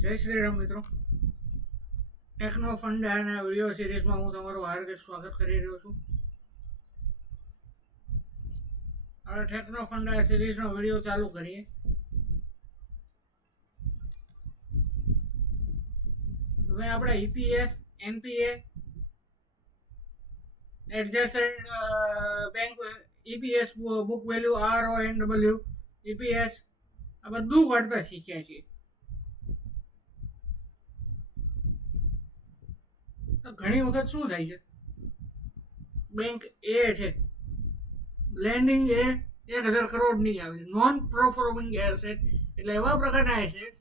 જય શ્રી રામ મિત્રો. ટેકનો ફંડાના વિડીયો સિરીઝમાં હું તમારું હાર્દિક સ્વાગત કરી રહ્યો છું. હવે ટેકનો ફંડા સિરીઝનો વિડીયો ચાલુ કરીએ. હવે આપણે EPS, NPA, adjusted bank, EPS book value, RONW, EPS આ બધું કરતા શીખ્યા છીએ. ઘણી વખત શું થાય છે, બેંક એ છે, લેન્ડિંગ એ 1000 કરોડની આવે છે. નોન પરફોર્મિંગ એસેટ એટલે એવા પ્રકારના એસેટ્સ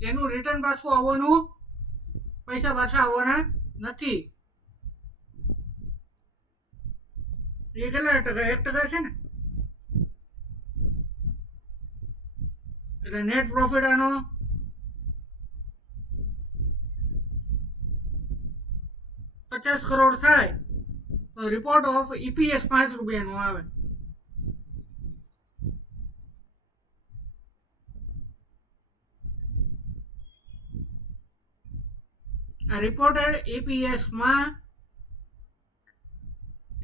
જેનું રિટર્ન પાછું આવવાનું, પૈસા પાછા આવવાના નથી. એ કેટલા ટકા? 1% છે ને. એટલે નેટ પ્રોફિટ આનો 50 કરોડ થાય તો રિપોર્ટ ઓફ ઈપીએસ 5 રૂપિયાનો આવે. આ રિપોર્ટેડ ઈપીએસમાં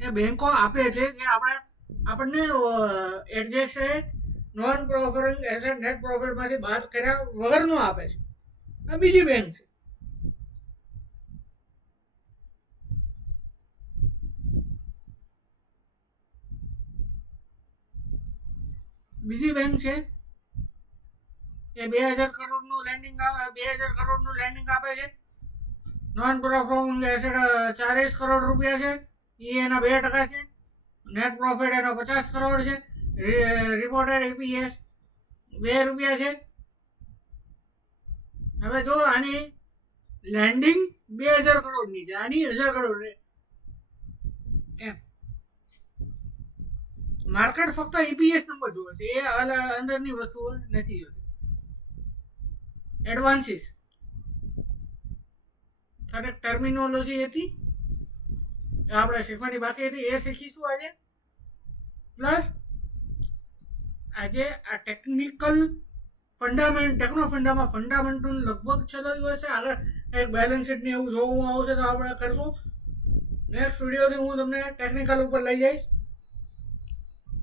એ બેંકો આપે છે જે આપણને adjusted non performing asset net પ્રોફિટમાંથી બાદ કર્યા વગરનું આપે છે. આ બીજી બેંક છે. બીજી બેંક છે એ 2000 કરોડનું લેન્ડિંગ આપે છે. નોન પરફોર્મિંગ એસેટ 40 કરોડ રૂપિયા છે, એ એના 2% છે. નેટ પ્રોફિટ એનો 50 કરોડ છે. રિપોર્ટેડ ઈપીએસ 2 રૂપિયા છે. હવે જો આની લેન્ડિંગ 2000 કરોડની છે, આની 1000 કરોડ એમ. માર્કેટ ફક્ત ઈપીએસ નંબર જોવે છે, એ અંદરની વસ્તુઓ નથી જોતી. એડવાન્સીસ ટર્મિનોલોજી હતી આપણે શીખવાની બાકી હતી, એ શીખીશું આજે. પ્લસ આજે આ ટેકનો ફંડામાં ફંડામેન્ટલ લગભગ છેલ્લો દિવસ છે. આગળ એક બેલેન્સ શીટ ને એવું જોવું આવશે તો આપણે કરશું. નેક્સ્ટ વિડીયોથી હું તમને ટેકનિકલ ઉપર લઈ જઈશ.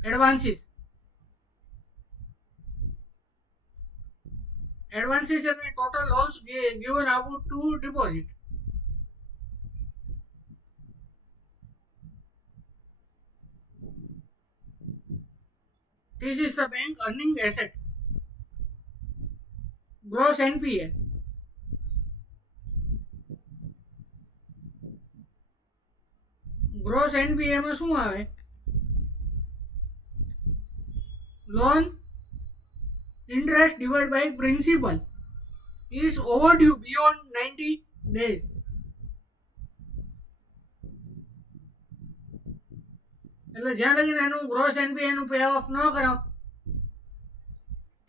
એડવાન્સીસ એટલે total loans given out to deposit. This is the bank earning asset. Gross NPA. Gross NPA માં શું આવે? Loan interest divided by principal is overdue beyond 90 days. એટલે જ્યાં લગીને એનું ગ્રોસ એનપીએ નું પે ઓફ ન કરાવ,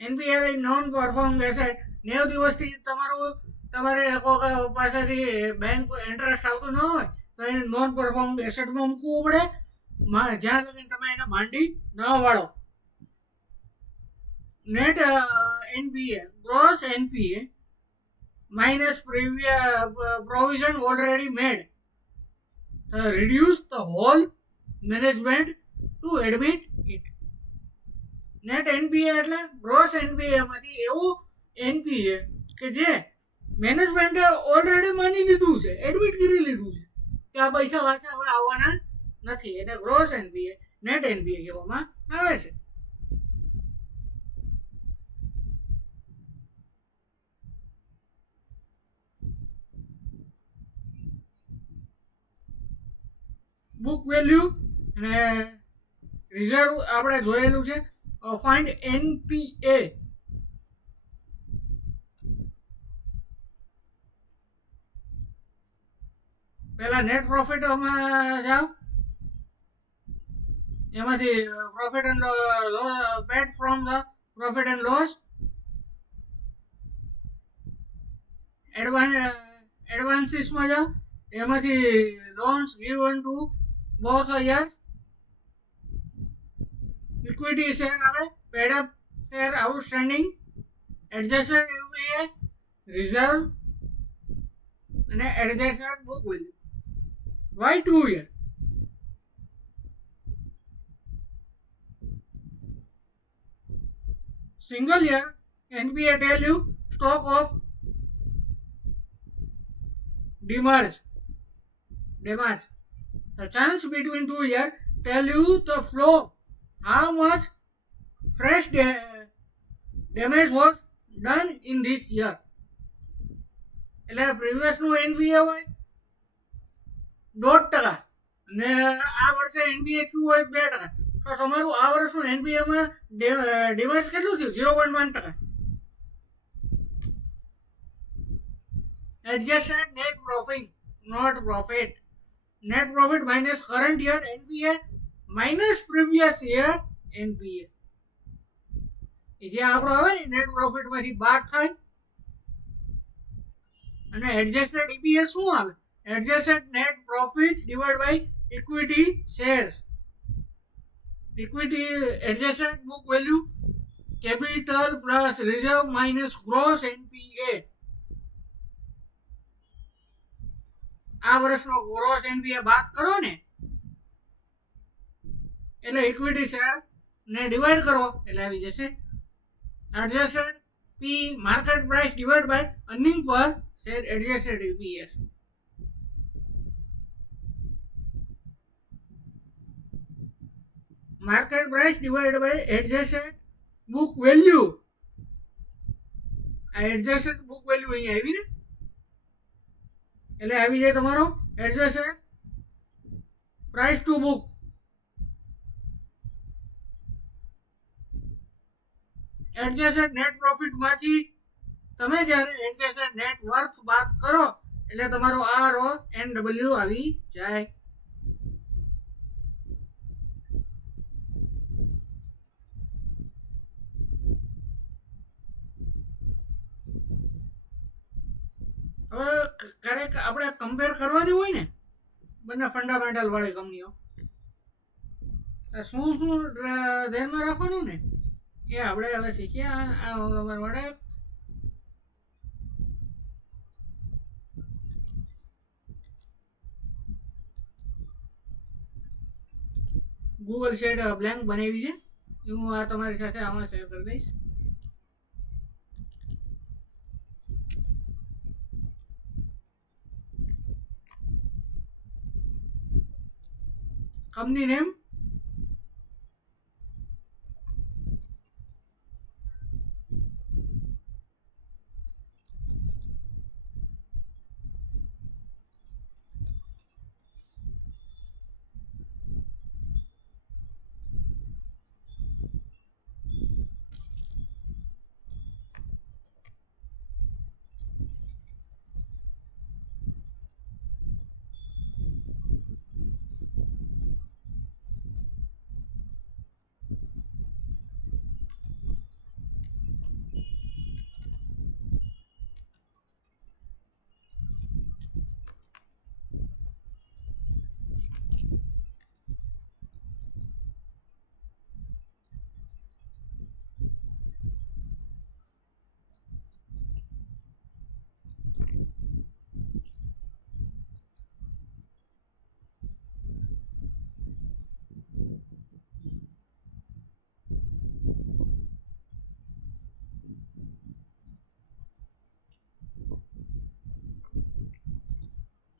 એનપીએ નોન પરફોર્મિંગ એસેટ 90 દિવસથી તમારે પાસેથી બેંક ઇન્ટરેસ્ટ આવતો ન હોય તો એને નોન પરફોર્મિંગ એસેટમાં મૂકવું પડે, જ્યાં લગીને તમે એને માંડી ન વાળો. Net NPA, gross NPA minus previous provision already made, reduce the whole management to admit it. Net NPA એટલે gross NPA માંથી એવું NPA કે જે મેનેજમેન્ટે ઓલરેડી માની લીધું છે, એડમિટ કરી લીધું છે કે આ પૈસા પાછા હવે આવવાના નથી, એટલે ગ્રોસ NPA નેટ NPA કહેવામાં આવે છે. બુક વેલ્યુ અને રિઝર્વ આપણે જોયેલું છે. Find NPA. પહેલા નેટ પ્રોફિટમાં જાઓ, એમાંથી profit and paid from the profit and loss. એડવાન્સીસમાં જાઓ, એમાંથી loans given to both years. Equity share આવે, paid up share outstanding, adjusted EPS, reserve અને adjusted book value. Why 2 year? Single year, NPA tell you stock of demerge. The chance between 2 years tell you the flow, how much fresh damage was done in this year. એટલે પ્રીવિયસનું એનપીએ હોય 1.5% અને આ વર્ષે એનપીએ થયું હોય 2%, તો તમારું આ વર્ષનું એનપીએમાં ડિમેજ કેટલું થયું? 0.1%. Adjusted net profit, not profit. Net profit minus current year NPA minus previous year NPA. જે આપણો આવે ને નેટ પ્રોફિટ માંથી બાદ થાય. અને એડજસ્ટેડ EPS શું આવે? Adjusted net profit divide by equity shares. Equity adjusted book value capital plus reserve minus gross NPA. આ વર્ષનો ગ્રોસ એનપીએ બાદ કરો ને એટલે ઇક્વિટી શેર ને ડિવાઈડ કરો એટલે આવી જશે adjusted P market price divide by earning per share adjusted EPS. Market price divide by adjusted book value. આ એડજસ્ટેડ બુક વેલ્યુ અહીં આવી ને એટલે આવી જાય તમારો adjusted price to book. Adjusted net profit માંથી તમે જ્યારે એડજસ્ટેડ નેટ વર્થ બાદ કરો એટલે તમારો RONW આવી જાય. હવે ક્યારેક આપણે કમ્પેર કરવાની હોય ને બંને ફંડામેન્ટલ વાળી કંપનીઓ, શું શું ધ્યાનમાં રાખવાનું ને એ આપણે હવે શીખ્યા. આ તમારા માટે ગૂગલ શેડ બ્લેન્ક બનાવી છે, હું આ તમારી સાથે આમાં શેર કરી દઈશ. કંપની નેમ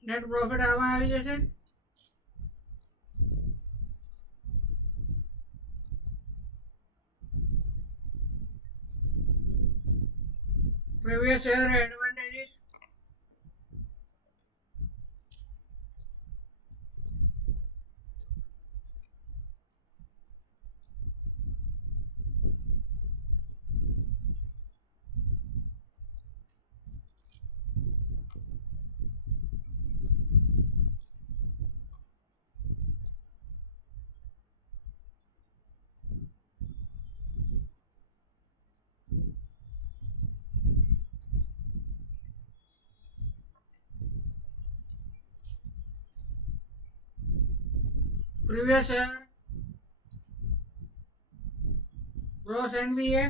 નેટ પ્રોફિટ આમાં આવી જશે. previous year advantages, previous year gross NPA,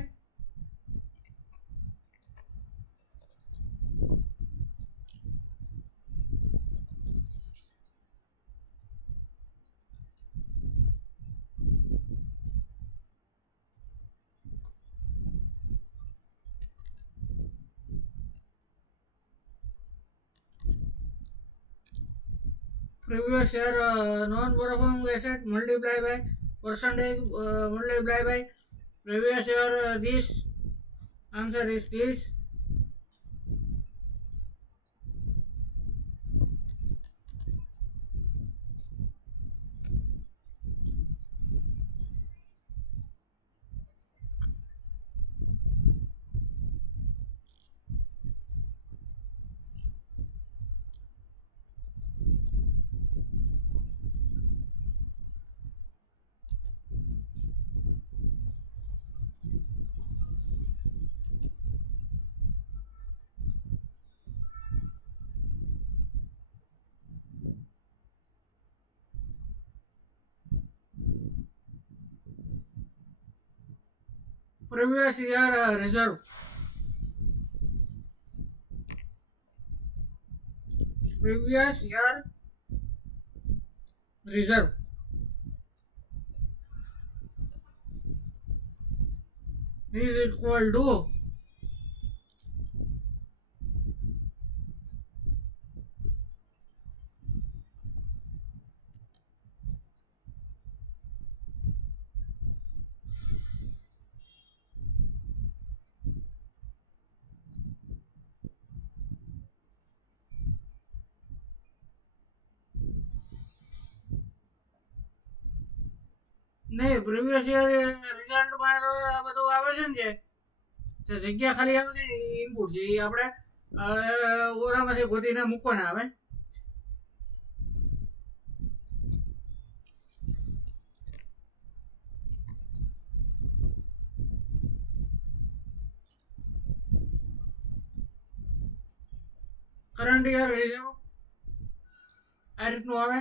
previous year non-performing asset multiply by percentage multiply by previous year this answer is this. Previous year reserve. Previous year reserve is equal to નહીં previous year રિઝલ્ટમાં તો આ બધું આવે છે ને જે જગ્યા ખાલી આવે છે ને ઇનપુટ છે એ આપણે ઓરામાંથી ગોતીને મૂકવાના આવે. કરંટ યર રિઝર્વ આ રીતનું આવે.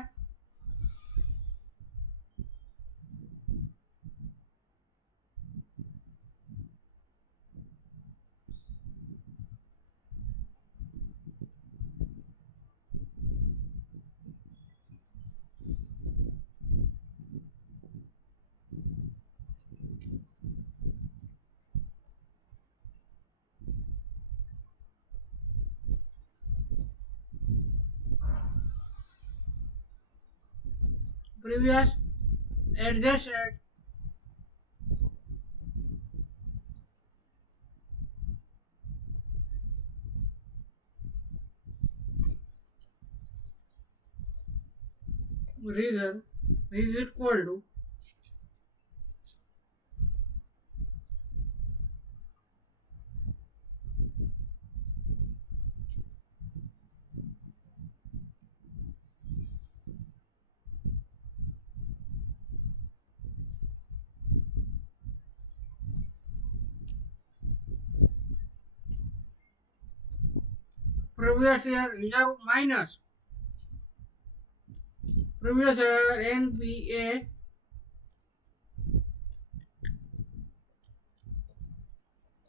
Previous adjusted reserve is equal to previous year reserve minus previous year NPA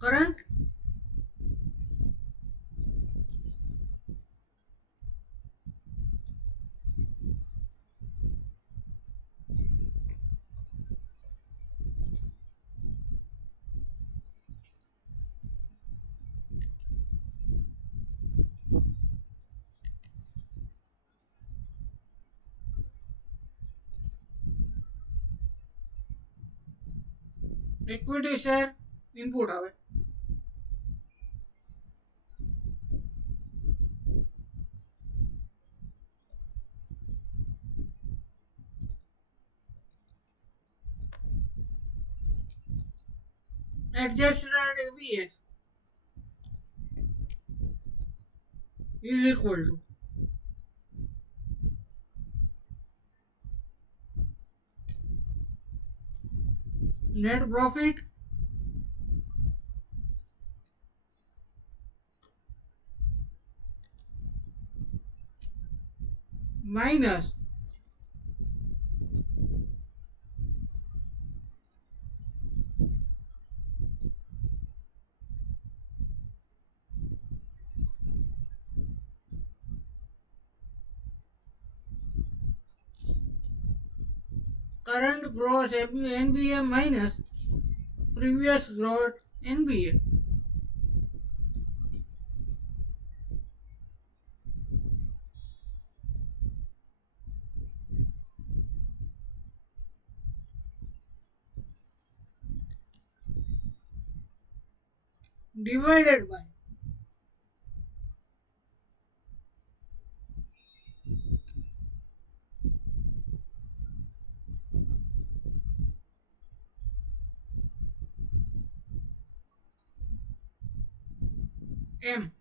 current equity share input આવે. Adj.BV is equal to net profit minus current gross NBA minus previous gross NBA. divided by M.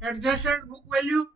Adjusted book value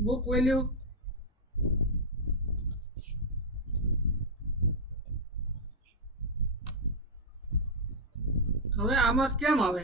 book value હવે આમાં કેમ આવે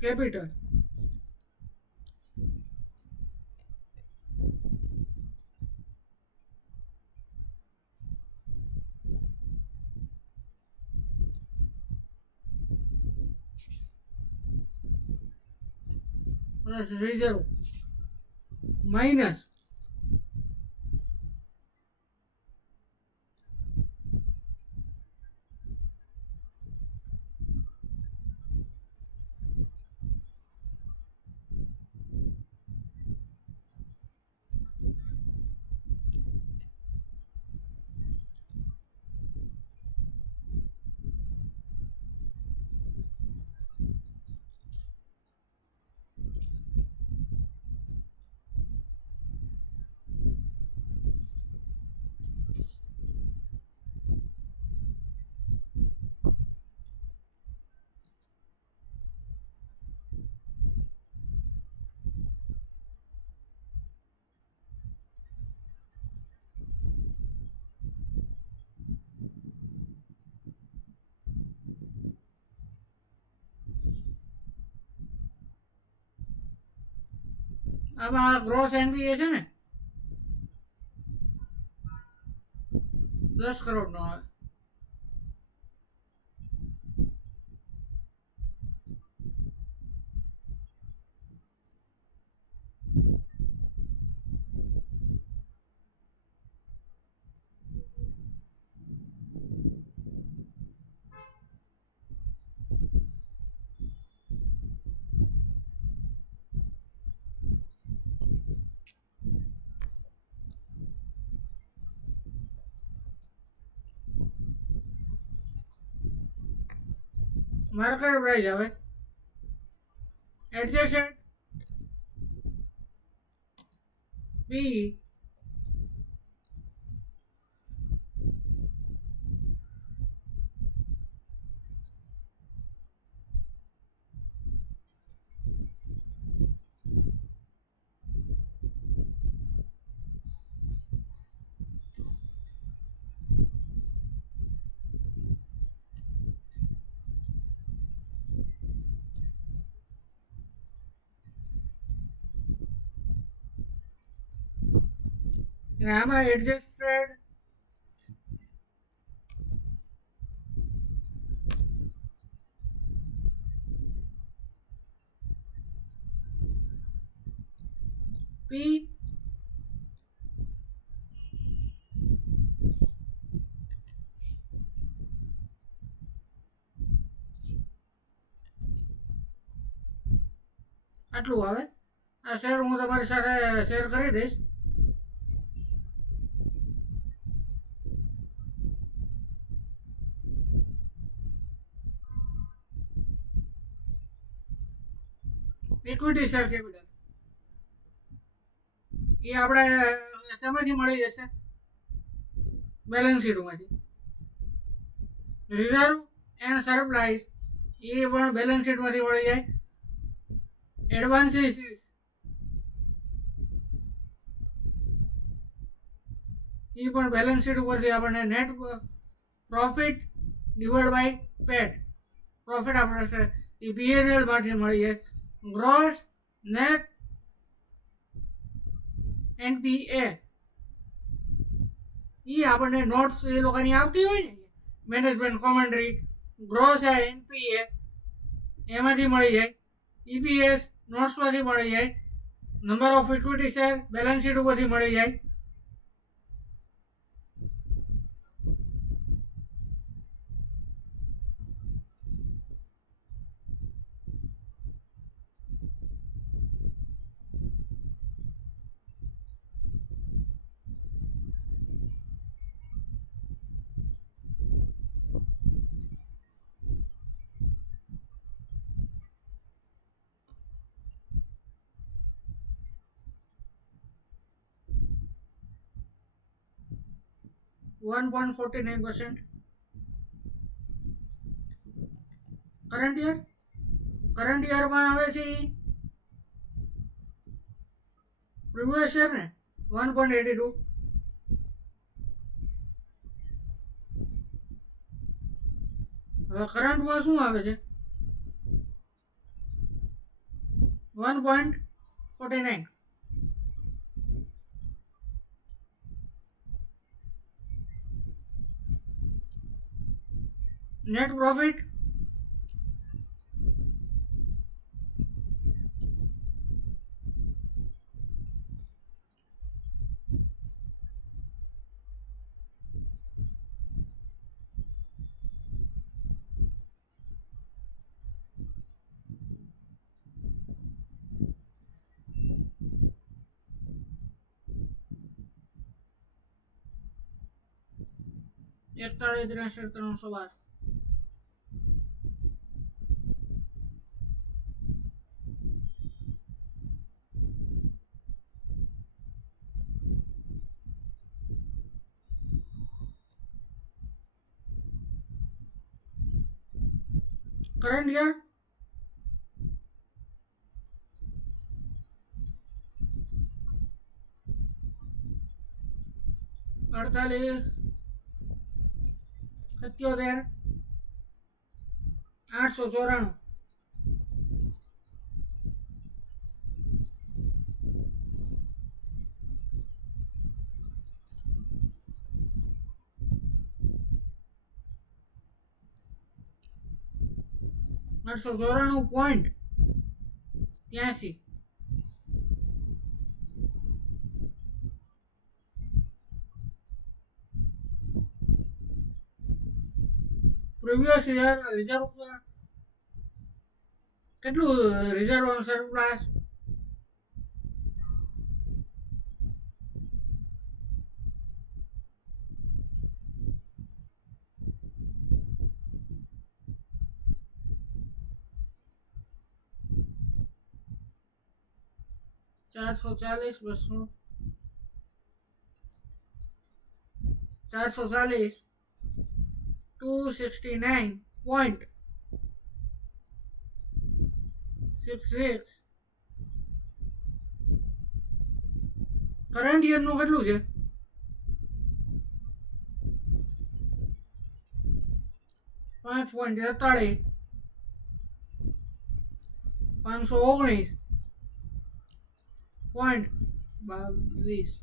capital plus reserve minus આમાં gross NPA છે ને 10 કરોડ નો આવે market price આવે એડજસ્ટેડ પી અને આમાં એડજસ્ટેડ P આટલું આવે. આ શેર હું તમારી સાથે શેર કરી દઈશ. ઇક્વિટી શેર કેપિટલ એ આપણે શેમાંથી મળી જશે? બેલેન્સ શીટમાંથી. રિઝર્વ એન્ડ સરપ્લાઇઝ એ પણ બેલેન્સ શીટમાંથી મળી જાય. એડવાન્સીસ એ પણ બેલેન્સ શીટ ઉપરથી આપણને net profit divide by PAT profit after a PNL માંથી મળી જાય. ગ્રોસ નેટ એનપીએ એ આપણને નોટ્સ એ લોકોની આવતી હોય ને મેનેજમેન્ટ કોમેન્ટ્રી ગ્રોસ એનપીએ એમાંથી મળી જાય. ઈપીએસ નોટ્સમાંથી મળી જાય. Number of equity share balance sheet ઉપરથી મળી જાય. $1.49 કરંટ યરમાં આવે છે પ્રીવિયસ યર ને 1.82. હવે કરંટમાં શું આવે છે? 1.49. Net profit $41,312. Current year $48,77,894. 894.83. Previous year reserve કેટલું? Reserve surplus $440, 269.66. કરંટ યર નું કેટલું છે? 5.43, 519.22.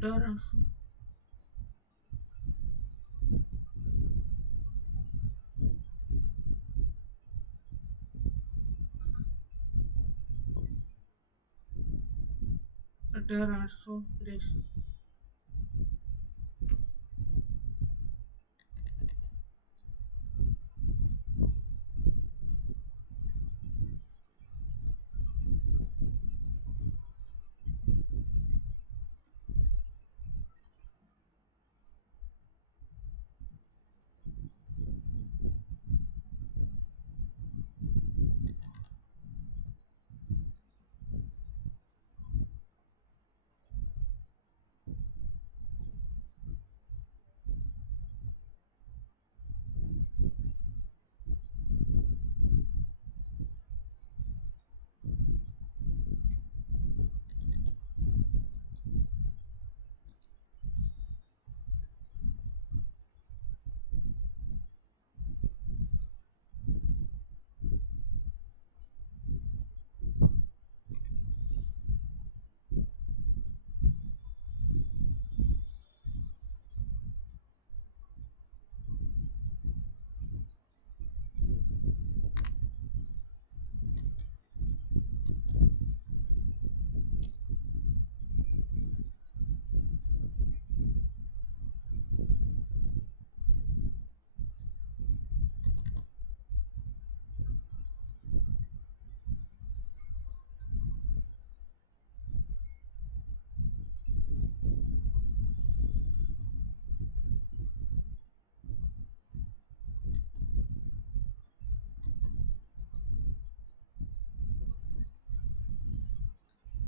1800 1830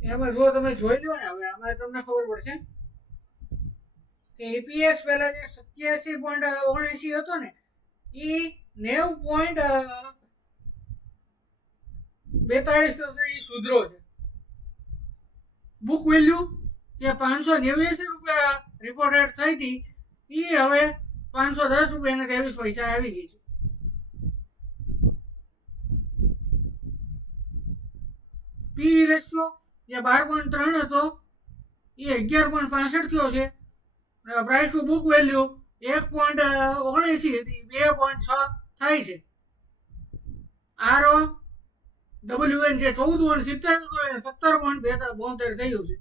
એમાં જો તમે જોઈ લો ને હવે આમાં તમને ખબર પડશે કે એપીએસ પહેલા જે 87.79 હતો ને એ 90.42 એ સુધરો છે. બુક વેલ્યુ જે 589 રૂપિયા રિપોર્ટેડ થઈ હતી એ હવે 510 રૂપિયા 23 પૈસા આવી ગઈ છે. પી રેશિયો જે 12.3 હતો એ 11.65 થયો છે. પ્રાઇસ ટુ બુક વેલ્યુ 1.79 હતી 2.6 થાય છે. આરઓ ડબલ્યુએન જે 14.70 હતો એ 17.72 થયું છે.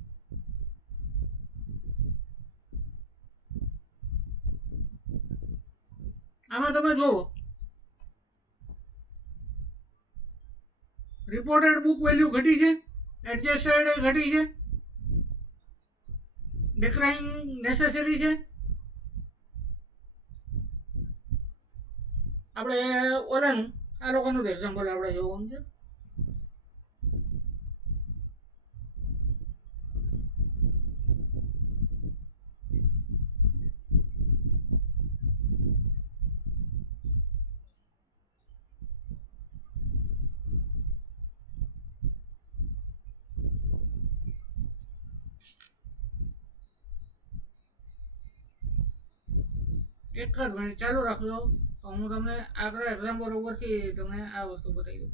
આમાં તમે જોવો રિપોર્ટેડ બુક વેલ્યુ ઘટી છે, એડજસ્ટેડ ઘટી છે, ડિક્લાઇનિંગ નેસેસરી છે. આપણે ઓલાનું આ લોકોનું એક્ઝામ્પલ આપણે જોવાનું છે. એક જ મિનિટ ચાલુ રાખજો તો હું તમને આગળ એક્ઝામ્પલ ઉપરથી તમને આ વસ્તુ બતાવી દઉં.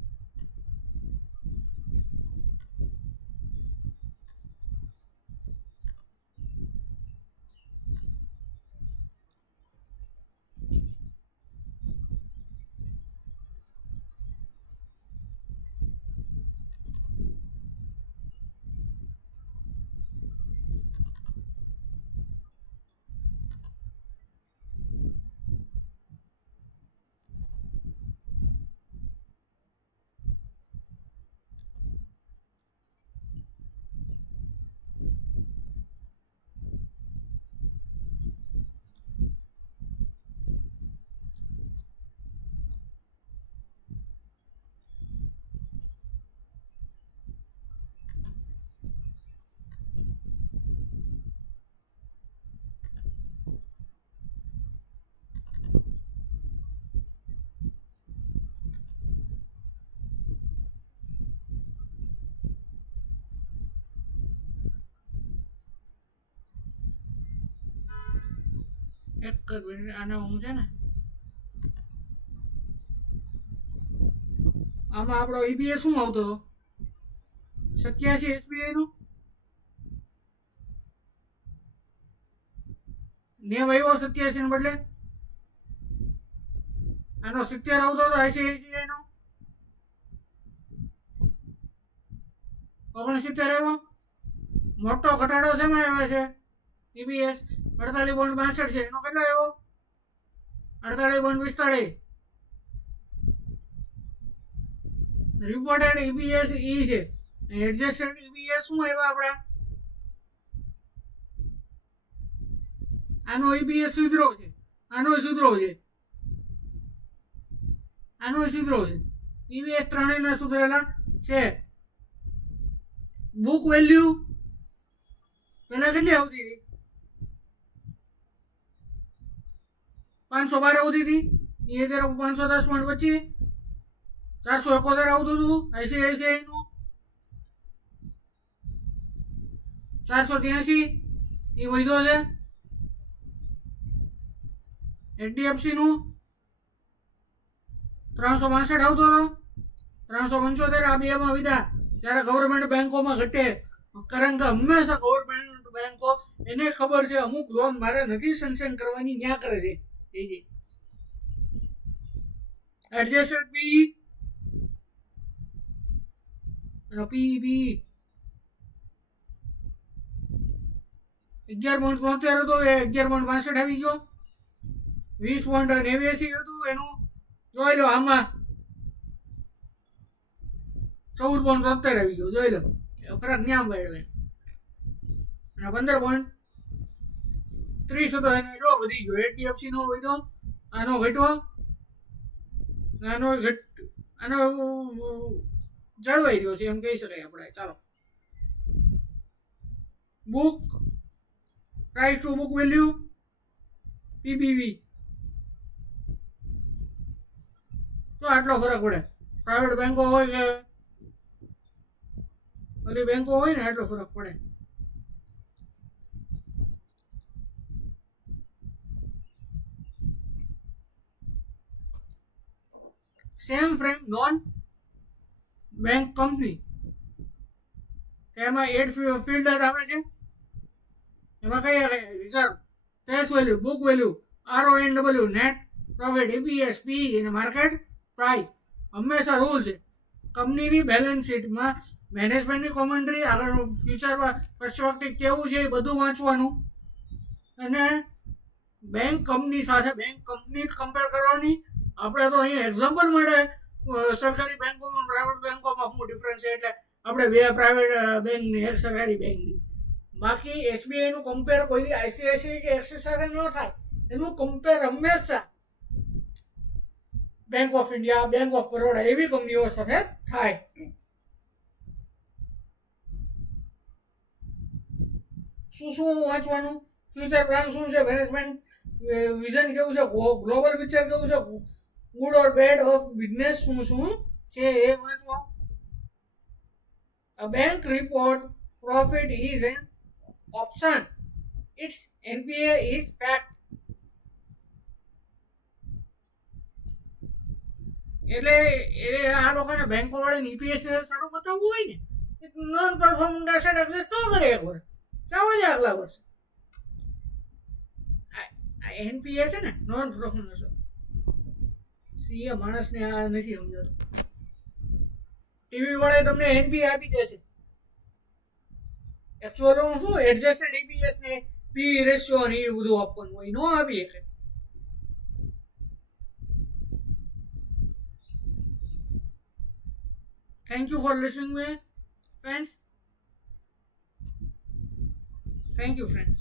એક જ મિનિટ આને હું છે ને આમાં આપણો ઈપીએસ શું આવતો હતો 87 એસબીઆઈ નો નેવ આવ્યો 87 ને બદલે આનો 70 આવતો હતો ICICI નો 69 આવ્યો. મોટો ઘટાડો શેમાં આવે છે EPS 48.62 છે એનો કેટલો આવ્યો 48.45. રિપોર્ટેડ EPS E છે. એડજસ્ટેડ EPS શું આવ્યા આપણે આનો EPS સુધરો છે આનો સુધરો છે EPS ત્રણેયના સુધરેલા છે. બુક વેલ્યુ પહેલા કેટલી આવતી હતી 512 આવતી હતી એ અત્યારે 510.25 471 આવતું હતું ICICI નું 483 એ વધ્યો છે. ADJ.EPS નું 362 આવતો હતો 375 આ બેમાં વિધા. જ્યારે ગવર્મેન્ટ બેંકોમાં ઘટે કારણ કે હંમેશા ગવર્મેન્ટ બેંકો એને ખબર છે અમુક લોન મારે નથી સેન્કશન કરવાની ન્યા કરે છે. Adj.BV અને PEB 11.73 હતો એ 11.62 આવી ગયો. 20.89 હતું એનું જોઈ લો આમાં 14.73 આવી ગયો જોઈ લો ફરક ન્યા મળ્યો. અને 15.30 હતો એને એટલો વધી ગયો. ADJ.EPS નો વધ્યો આનો ઘટ્યો આનો જળવાઈ રહ્યો છે એમ કહી શકાય આપણે. ચાલો book price to book value PBV તો આટલો ફરક પડે. પ્રાઇવેટ બેંકો હોય કે બધી બેંકો હોય ને આટલો ફરક પડે. Same frame non bank company તેમાં 8 ફિલ્ડ આવે છે. એમાં કયા reserve face value book value RONW net profit EPS P અને માર્કેટ પ્રાઇસ. હંમેશા રૂલ છે કંપનીની બેલેન્સ શીટમાં મેનેજમેન્ટની કોમેન્ટ્રી આગળ ફ્યુચર પર્સપેક્ટિવ કેવું છે એ બધું વાંચવાનું અને બેંક કંપની સાથે બેંક કંપની કમ્પેર કરવાની. આપણે તો અહીંયા એક્ઝામ્પલ મળે સરકારી બેંકોમાં પ્રાઇવેટ બેંકોમાં શું ડિફરન્સ છે એટલે આપણે બે પ્રાઇવેટ બેંકની એક સરકારી બેંકની. બાકી SBI નું કમ્પેર કોઈ ICICI કે એક્સિસ સાથે ન થાય. એનું કમ્પેર હંમેશા bank of India bank of Baroda એવી કંપનીઓ સાથે થાય. શું વાંચવાનું ફ્યુચર પ્લાન શું છે મેનેજમેન્ટ વિઝન કેવું છે ગ્લોબલ પિક્ચર કેવું છે good or bad of business શું છે એ વાંચવા. A bank report profit is an option. Its NPA is fact. એટલે એ આ લોકોને બેંકો વાળાને EPS સારું બતાવવું હોય ને નોન પરફોર્મન્સ એસેટ એક્ઝિસ્ટ ન કરે એક વર્ષ ચાલો જ આગલા વર્ષે NPA છે ને નોન પરફોર્મન્સ સીએ માણસને આ નથી સમજાતું. ટીવી વાળા તમને NPA આપી દેશે એકચ્યુઅલ શું એડજસ્ટેડ EPS ને P રેશિયો ને એ બધું આપવાનું હોય ન આપી શકે. Thank you for listening me, friends. Thank you, friends.